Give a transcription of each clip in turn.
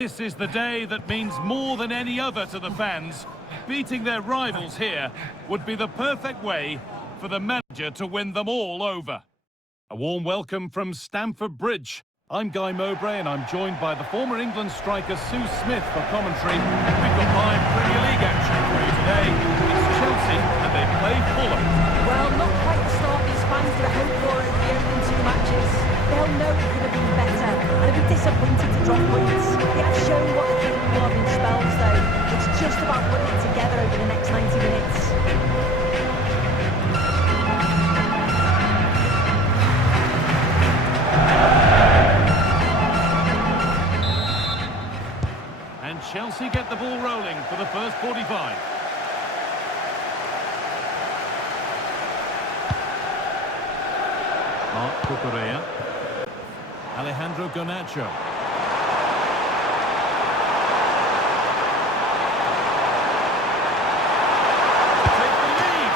This is the day that means more than any other to the fans. Beating their rivals here would be the perfect way for the manager to win them all over. A warm welcome from Stamford Bridge. I'm Guy Mowbray and I'm joined by the former England striker Sue Smith for commentary. We've got live Premier League action for you today. It's Chelsea and they play Fulham. Well, not quite the start these fans would have hoped for over the opening two matches. They'll know it could have been better and they'll be disappointed to drop points. They have shown what they're capable of in spells though. It's just about putting it together over the next 90 minutes. Chelsea get the ball rolling for the first 45. Marc Cucurella. Alejandro Garnacho. Take the lead.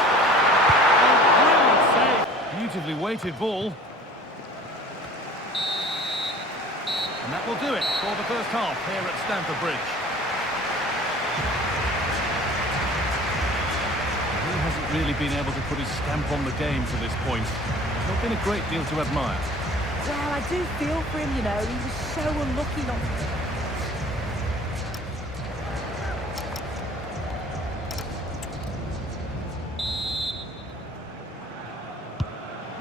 Oh, brilliant save. Beautifully weighted ball. And that will do it for the first half here at Stamford Bridge. He hasn't really been able to put his stamp on the game to this point. There's not been a great deal to admire. Well, I do feel for him, you know. He was so unlucky not to...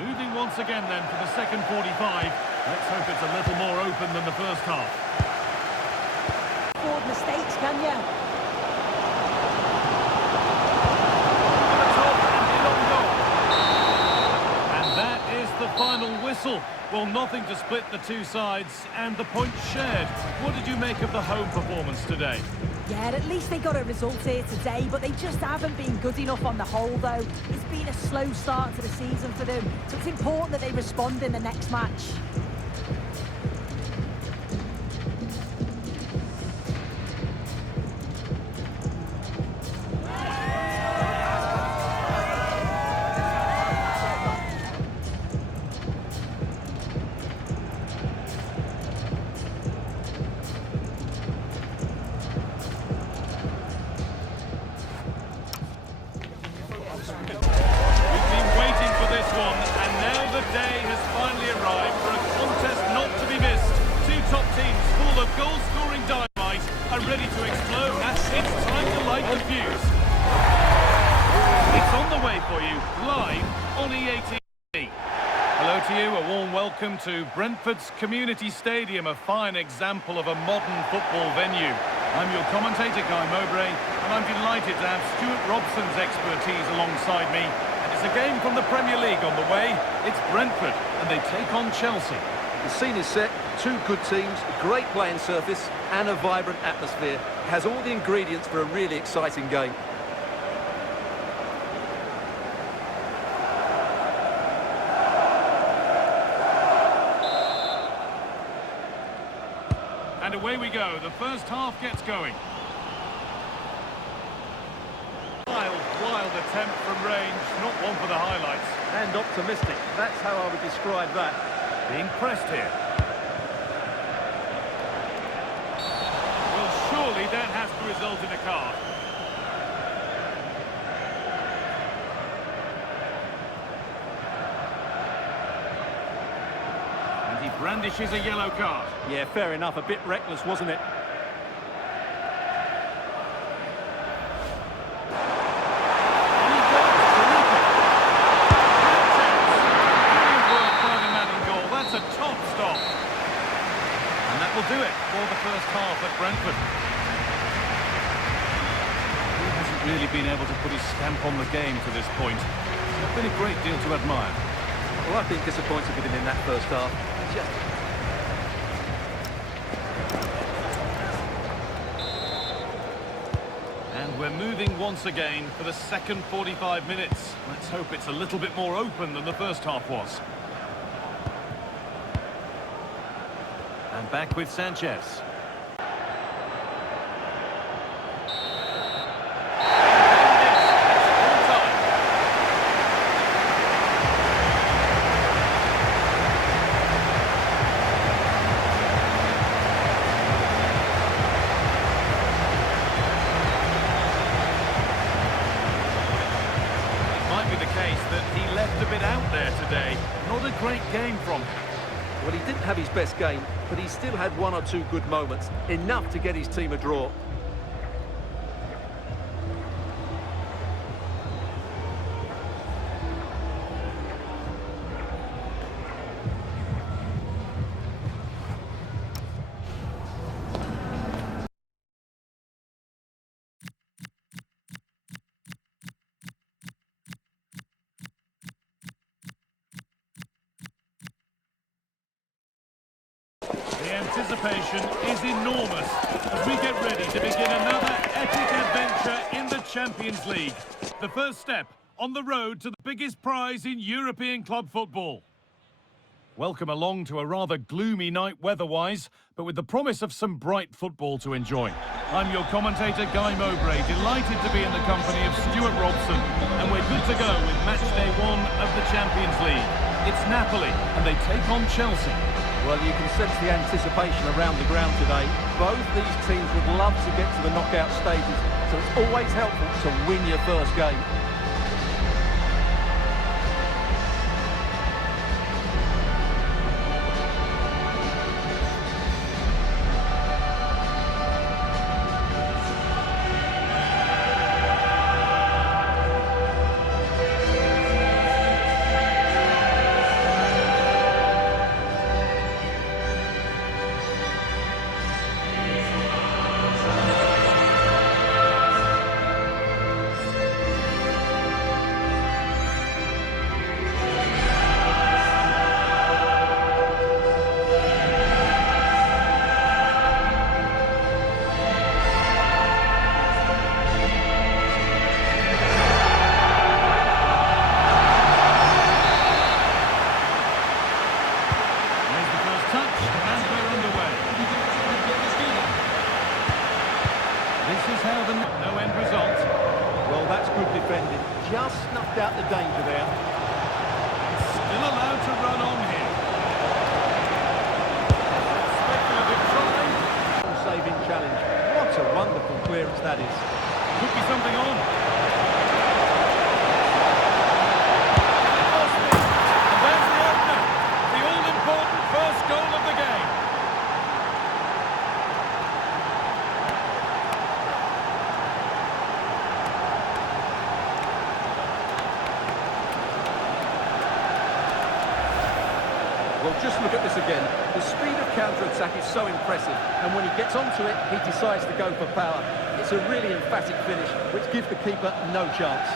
Moving once again then for the second 45. Let's hope it's a little more open than the first half. Afford mistakes, can you? And that is the final whistle. Well, nothing to split the two sides and the points shared. What did you make of the home performance today? Yeah, at least they got a result here today, but they just haven't been good enough on the whole, though. It's been a slow start to the season for them, so it's important that they respond in the next match. Ready to explode. It's time to light the fuse. It's on the way for you, live on EA TV. Hello to you, a warm welcome to Brentford's Community Stadium, a fine example of a modern football venue. I'm your commentator, Guy Mowbray, and I'm delighted to have Stuart Robson's expertise alongside me. And it's a game from the Premier League on the way. It's Brentford, and they take on Chelsea. The scene is set, two good teams, a great playing surface and a vibrant atmosphere. It has all the ingredients for a really exciting game. And away we go, the first half gets going. Wild attempt from range, not one for the highlights. And optimistic, that's how I would describe that. Being pressed here. Well, surely that has to result in a card. And he brandishes a yellow card. Yeah, fair enough. A bit reckless, wasn't it? Will do it for the first half at Brentford. He hasn't really been able to put his stamp on the game to this point. There's been a great deal to admire. Well, I've been disappointed with him in that first half. And we're moving once again for the second 45 minutes. Let's hope it's a little bit more open than the first half was. And back with Sanchez. great game from him. Well, he didn't have his best game, but he still had one or two good moments, enough to get his team a draw. The anticipation is enormous as we get ready to begin another epic adventure in the Champions League. The first step on the road to the biggest prize in European club football. Welcome along to a rather gloomy night weather-wise, but with the promise of some bright football to enjoy. I'm your commentator, Guy Mowbray, delighted to be in the company of Stuart Robson, and we're good to go with match day 1 of the Champions League. It's Napoli, and they take on Chelsea. Well, you can sense the anticipation around the ground today. Both these teams would love to get to the knockout stages, so it's always helpful to win your first game. No end result. Well, that's good defending. Just snuffed out the danger there. Still allowed to run on here. Speculative try. Saving challenge. What a wonderful clearance that is. Could be something on. And there's the opener. The all-important first goal of the game. Well, just look at this again. The speed of counter-attack is so impressive, and when he gets onto it, he decides to go for power. It's a really emphatic finish, which gives the keeper no chance.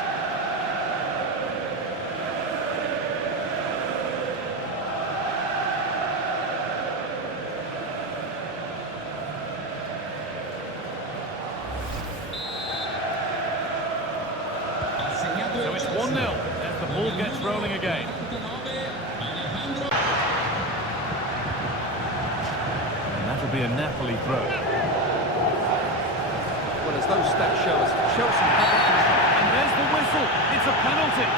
So it's 1-0 as the ball gets rolling again. That'll be a Napoli throw. Well, as those stats show us, Chelsea haven't... And there's the whistle. It's a penalty.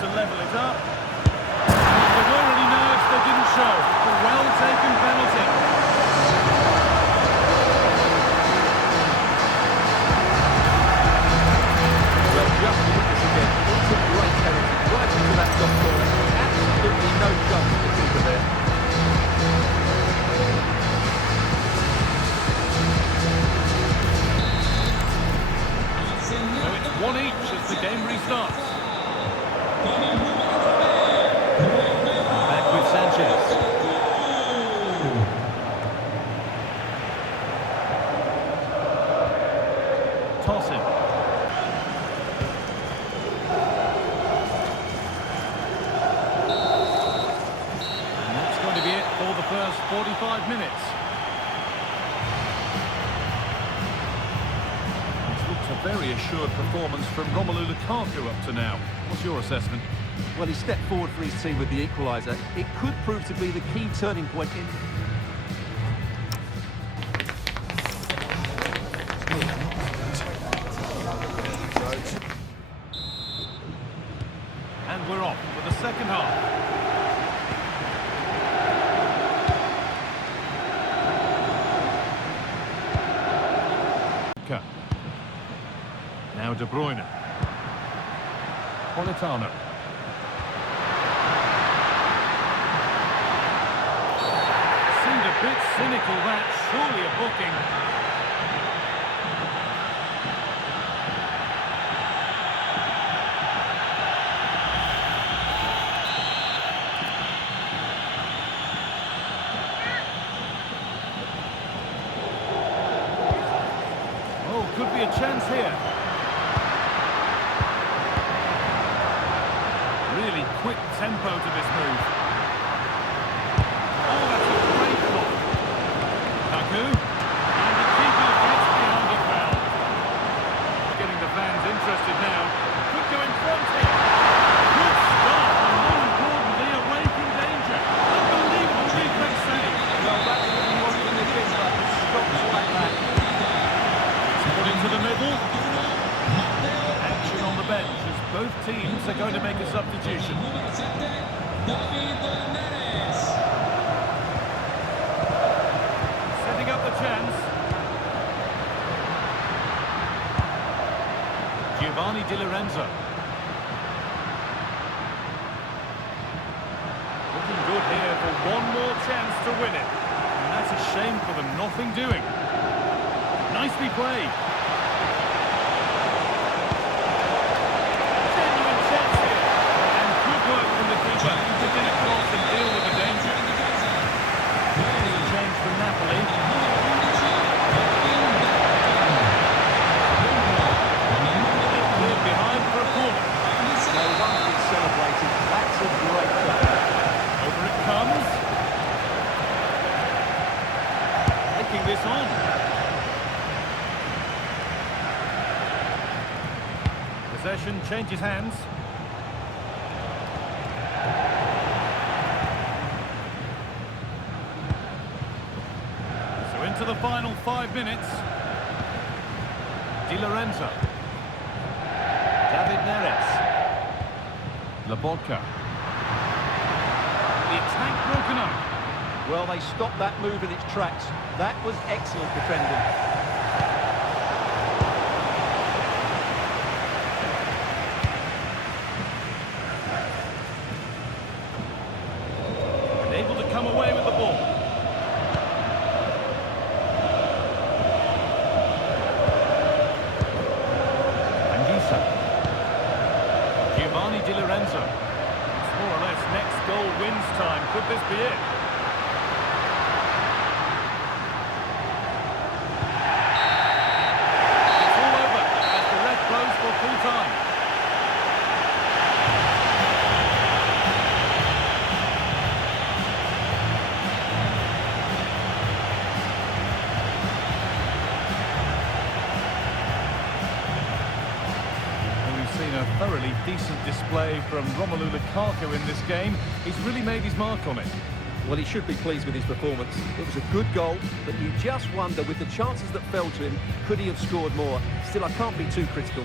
To level it up. There were any nerves that didn't show. A well-taken penalty. Well, just look at this again. It's a great penalty, right into that top corner. Absolutely no chance for the keeper there. So it's 1 each as the game restarts. Back with Sanchez. Tossing. And that's going to be it for the first 45 minutes. It's looked a very assured performance from Romelu Lukaku up to now. What's your assessment? Well, he stepped forward for his team with the equaliser. It could prove to be the key turning point in... we're off for the second half. Now De Bruyne. Politano. Seemed a bit cynical, that. Surely a booking. Oh, could be a chance here. Really quick tempo to this move. Oh, that's a great block. Kaku. And the keeper gets behind the foul. Getting the fans interested now. Could go in front here. Good start, and more importantly, away from danger. Unbelievable reflex save. Well, that's what you want from the keeper. Stops like that. Put into the middle. Action on the bench as both teams are going to make a substitution. Setting up the chance. Giovanni Di Lorenzo. Looking good here for one more chance to win it. And that's a shame for them, nothing doing. Nicely played. Genuine chance here. And good work from the keeper to get across and deal with the danger. Here's a change from Napoli. Cleared behind for a corner. No wonder he's celebrating. That's a great goal. Over it comes. Taking this on. Possession changes hands. So into the final 5 minutes. Di Lorenzo. David Neres. Lobotka. The attack broken up. Well, they stopped that move in its tracks. That was excellent defending. Able to come away with the ball. Anguissa. Giovanni Di Lorenzo. It's more or less next goal wins time. Could this be it? It's all over as the ref blows for full time. Seen a thoroughly decent display from Romelu Lukaku in this game. He's really made his mark on it. Well, he should be pleased with his performance. It was a good goal, but you just wonder, with the chances that fell to him, could he have scored more? Still, I can't be too critical.